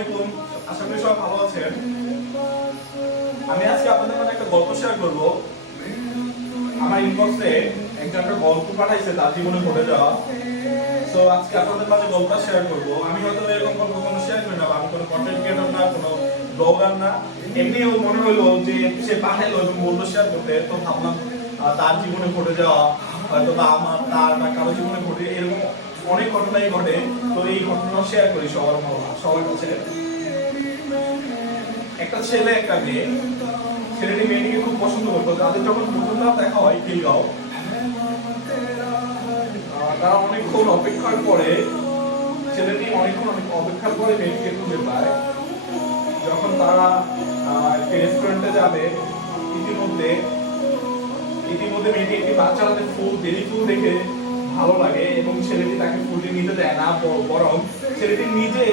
আশা করি সবাই ভালো আছেন। আমি আজকে আপনাদের মাঝে একটা গল্প শেয়ার করব। আমার ইনবক্সে একজন একটা গল্প পাঠাইছে তার জীবনে ঘটে যাওয়া। সো আজকে আপনাদের মাঝে গল্পটা শেয়ার করব। আমি হয়তো এরকম গল্প কোনো শেয়ার করি না, আমি কোনো কন্টেন্ট ক্রিয়েটর না, কোনো ব্লগার না। এমনিও মনে হলো যে সে পাঠাইলো এবং বললো শেয়ার করতে, তো ভাবলাম তার জীবনে ঘটে যাওয়া হয়তো বা আমার তার বা কারো জীবনে ঘটে এরকম অনেক ঘটনাই ঘটে, তো এই ঘটনা শেয়ার করি সবার কাছে। একটা ছেলে একটা মেয়ে, ছেলেটি মেয়েটিকে খুব পছন্দ করতো। তাদের যখন প্রথমবার দেখা হয় খিলগাঁও, তারা অনেকক্ষণ অপেক্ষার পরে ছেলেটি অনেকক্ষণ অপেক্ষার পরে মেয়েটিকে খুঁজে পায়। যখন তারা একটা রেস্টুরেন্টে যাবে, ইতিমধ্যে মেয়েটি একটি বাচ্চার হাতে ফুল, বেলি ফুল দেখে ভালো লাগে এবং ছেলেটি তাকে ফুলটি নিতে দেয় না, বরং ছেলেটি নিজে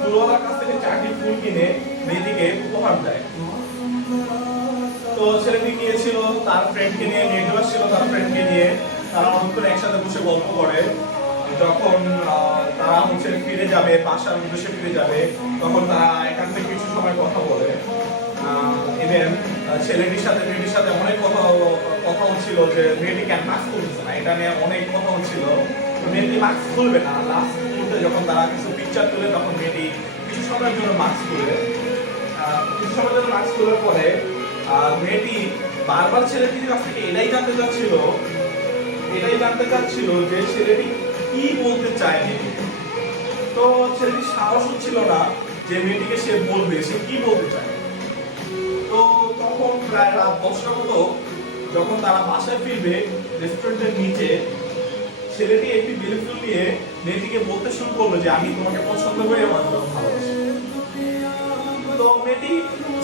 ফুলওয়ালার কাছ থেকে 4টি ফুল কিনে মেয়েটিকে উপহার দেয়। তো ছেলেটি গিয়েছিল তার ফ্রেন্ডকে নিয়ে, মেয়েটিও আসছিল তার ফ্রেন্ডকে নিয়ে। তারা অনেকক্ষণ একসাথে বসে গল্প করে। যখন তারা ফিরে যাবে, বাসার উদ্দেশ্যে ফিরে যাবে, তখন তারা এখান থেকে কিছু সময় কথা বলে। ইভেন ছেলেটির সাথে মেয়েটির সাথে অনেক কথা হচ্ছিল যে মেয়েটি কেন মাস্ক খুলছে না, এটা নিয়ে অনেক কথা হচ্ছিল। মেয়েটি মাস্ক খুলবে না, লাস্ট মুহূর্তে যখন তারা কিছু পিকচার তুলে তখন মেয়েটি কিছু সময়ের জন্য মাস্ক খুলবে। কিছু সময়ের জন্য মাস্ক খোলার পরে মেয়েটি বারবার ছেলেটির কাছ থেকে এটাই জানতে চাচ্ছিল যে ছেলেটি কি বলতে চায় মেয়েটিকে। তো ছেলেটির সাহস হচ্ছিল না যে মেয়েটিকে সে বলবে সে কি বলতে চায়। তো তখন প্রায় রাত 10টা মতো যখন তারা বাসায় ফিরবে, রেস্টুরেন্টের নিচে ছেলেটি একটি বেলি ফুল নিয়ে মেয়েটিকে বলতে শুরু করলো যে আমি তোমাকে পছন্দ করি, আমার তোমাকে ভালোবাসি। তো মেয়েটি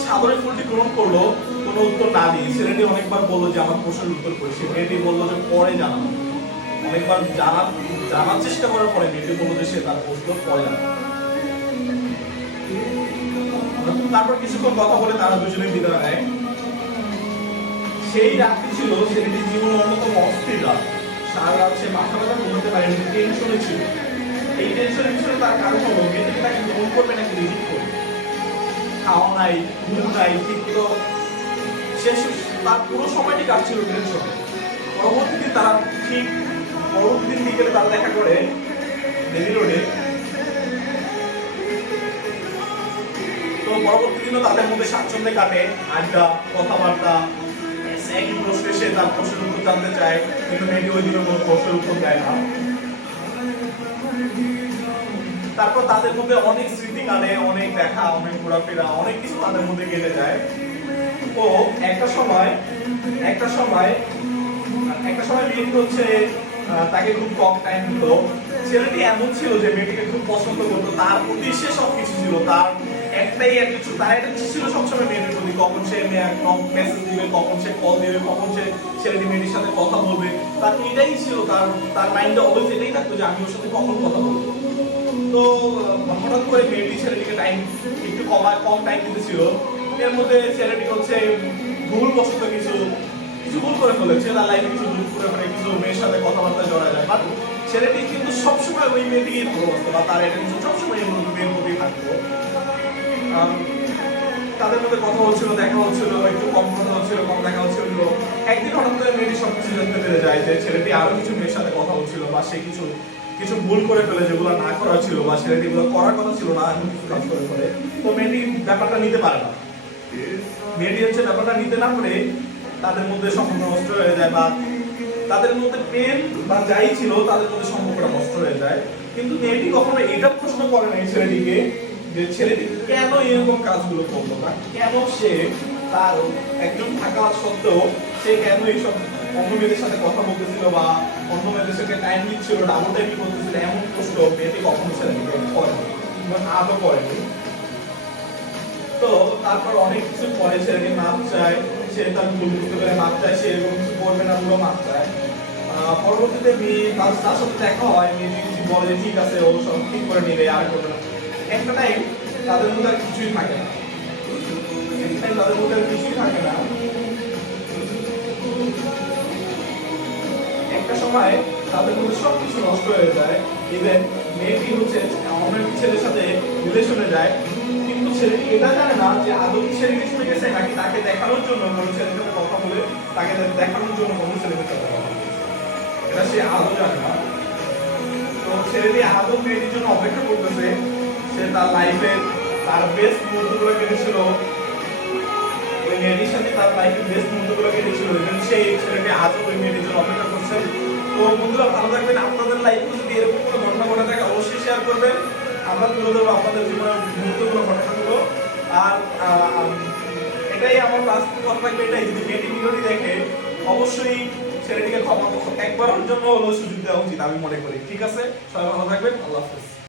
সাদরে ফুলটি গ্রহণ করলো, কোনো উত্তর না দিয়ে। ছেলেটি অনেকবার বললো যে আমার প্রশ্নের উত্তর করেছে। মেয়েটি বললো যে পরে জানাবো। অনেকবার জানার চেষ্টা করার পরে মেয়েটি বললো যে সে তার প্রশ্ন পরে জানাবে। তারপর কিছুক্ষণ কথা বলে তারা দুজনে বিদায় নেয়। সেই রাতটি ছিল ছেলেটির জীবনের অন্যতম অস্থির রাত। সারা রাত সে মাথা ব্যথা ঘুমোতে পারেনি, টেনশনে ছিল। এই টেনশনের পিছনে তার কারণ হলো মেয়েটিকে তাকে গ্রহণ করবে নাকি রিজেক্ট করবে। খাওয়া নাই, ঘুম নাই, ঠিক তো শেষ তার পুরো সময়টি কাটছিল টেনশনে। পরবর্তী দিন বিকেলে তারা দেখা করে বেলি রোডে। তো পরবর্তী দিনও তাদের মধ্যে স্বাচ্ছন্দ্যে কাটে, আড্ডা, কথাবার্তা। একই প্রশ্নে সে তার প্রশ্নের উত্তর জানতে চায়, কিন্তু মেয়েটি ওই দিনও কোনো প্রশ্নের উত্তর দেয় না। তারপর তাদের মধ্যে অনেক স্মৃতি কাটে, অনেক দেখা, অনেক ঘোরাফেরা, অনেক কিছু তাদের মধ্যে কেটে যায়। ও একটা সময় মেয়েটি তাকে খুব কম টাইম দিত। ছেলেটি এমন ছিল যে মেয়েটিকে খুব পছন্দ করতো, তার প্রতি সে সবকিছু ছিল। তার একটাই ছিল সবসময় মেয়েটির প্রতি, কখন সে মেসেজ দিবে, কখন সে কল দিবে, কখন সে ছেলেটি মেয়েটির সাথে কথা বলবে। তার এটাই ছিল, তার মাইন্ডে অলওয়েজ এটাই থাকতো যে আমি ওর সাথে কখন কথা বলবো। তো হঠাৎ করে মেয়েটি ছেলেটিকে একটু কম টাইম দিতেছিল। এর মধ্যে ছেলেটি ভুলবশত কিছু ভুল করে ফেলেছে, তার লাইফে কিছু ভুল করে ফেলে, কিছু মেয়ের সাথে কথাবার্তা জড়ায় যায়। বাট ছেলেটি কিন্তু সবসময় ওই মেয়েটিকে ভালোবাসতো বা তার অ্যাটেনশন সবসময় মেয়ের প্রতি থাকতো। তাদের মধ্যে কথা হচ্ছিল, দেখা হচ্ছিল, একটু কম কথা হচ্ছিল, কম দেখা হচ্ছিল। একদিন হঠাৎ করে মেয়েটি সবকিছু জানতে পেরে যায় যে ছেলেটি আরো কিছু মেয়ের সাথে কথা হচ্ছিল বা সে কিছু ভুল করে ফেলে, যেগুলো না করা ছিল বা ছেলেটি এগুলো করার কথা ছিল না, এমন কিছু কাজ করে ফেলে। তো মেয়েটি ব্যাপারটা নিতে পারে না। মেয়েটি ব্যাপারটা নিতে না পারে তাদের মধ্যে সম্পর্ক নষ্ট হয়ে যায়, বা তাদের মধ্যে প্রেম বা যাই ছিল তাদের মধ্যে সম্পর্কটা নষ্ট হয়ে যায়। কিন্তু মেয়েটি কখনো এটা প্রশ্ন করে না ছেলেটিকে যে ছেলেটি কেন এরকম কাজগুলো করলো, বা কেন সে তার একজন থাকা সত্ত্বেও সে কেন এইসব অন্য মেয়েদের সাথে কথা বলতেছিল বা অন্য মেয়েদের সাথে টাইম দিচ্ছিল, ডাবল টাইম করতেছিল। এমন প্রশ্ন মেয়েটি কখনো ছেলেটিকে করেনি, আদৌ করেনি। তো তারপর অনেক কিছু পরে ছেলেটি মাপ চায়, সে তার ভুল বুঝতে পারে, মাপ চায়, সে এরকম কিছু করবে না, পুরো মাপ চায়। পরবর্তীতে তার সাথে দেখা হয়, মেয়েটি কিছু বলে ঠিক আছে, ও সব ঠিক করে নিবে, আর করবে না। একটা টাইম তাদের মধ্যে আর কিছুই থাকে না, একটা সময় তাদের মধ্যে সবকিছু নষ্ট হয়ে যায়। ইভেন মেয়েটি অন্য একটি ছেলের সাথে রিলেশনে যায়, কিন্তু ছেলেটি এটা জানে না যে আদৌ কি সে রিলেশনে গেছে নাকি তাকে দেখানোর জন্য কোনো ছেলের সাথে কথা বলে তাকে দেখানোর জন্য কোনো ছেলের সাথে কথা বলে। এটা সে আদৌ জানে না। তো ছেলেটি আদৌ মেয়েটির জন্য অপেক্ষা করতেছে। সে তার লাইফের তার বেস্ট মুহূর্তগুলো কেটেছিল ওই মেয়েটির সাথে, তার লাইফের বেস্ট মুহূর্তগুলো কেটেছিল, এবং সেই ছেলেটি আজও ওই মেয়েটির জন্য অপেক্ষা করছেন। তো বন্ধুরা ভালো থাকবেন। আপনাদের লাইফে যদি এরকম কোনো ঘটনা ঘটে থাকে অবশ্যই শেয়ার করবেন। আমরা তুলে ধরবো আপনাদের জীবনের মুহূর্তগুলো, ঘটনাগুলো। আর এটাই আমার লাস্ট কথা থাকবে, এটাই যদি মেয়েটি ভিডিওটি দেখে অবশ্যই ছেলেটিকে ক্ষমা একবারের জন্য হলেও সুযোগ দেওয়া উচিত আমি মনে করি। ঠিক আছে, সবাই ভালো থাকবেন। আল্লাহ হাফেজ।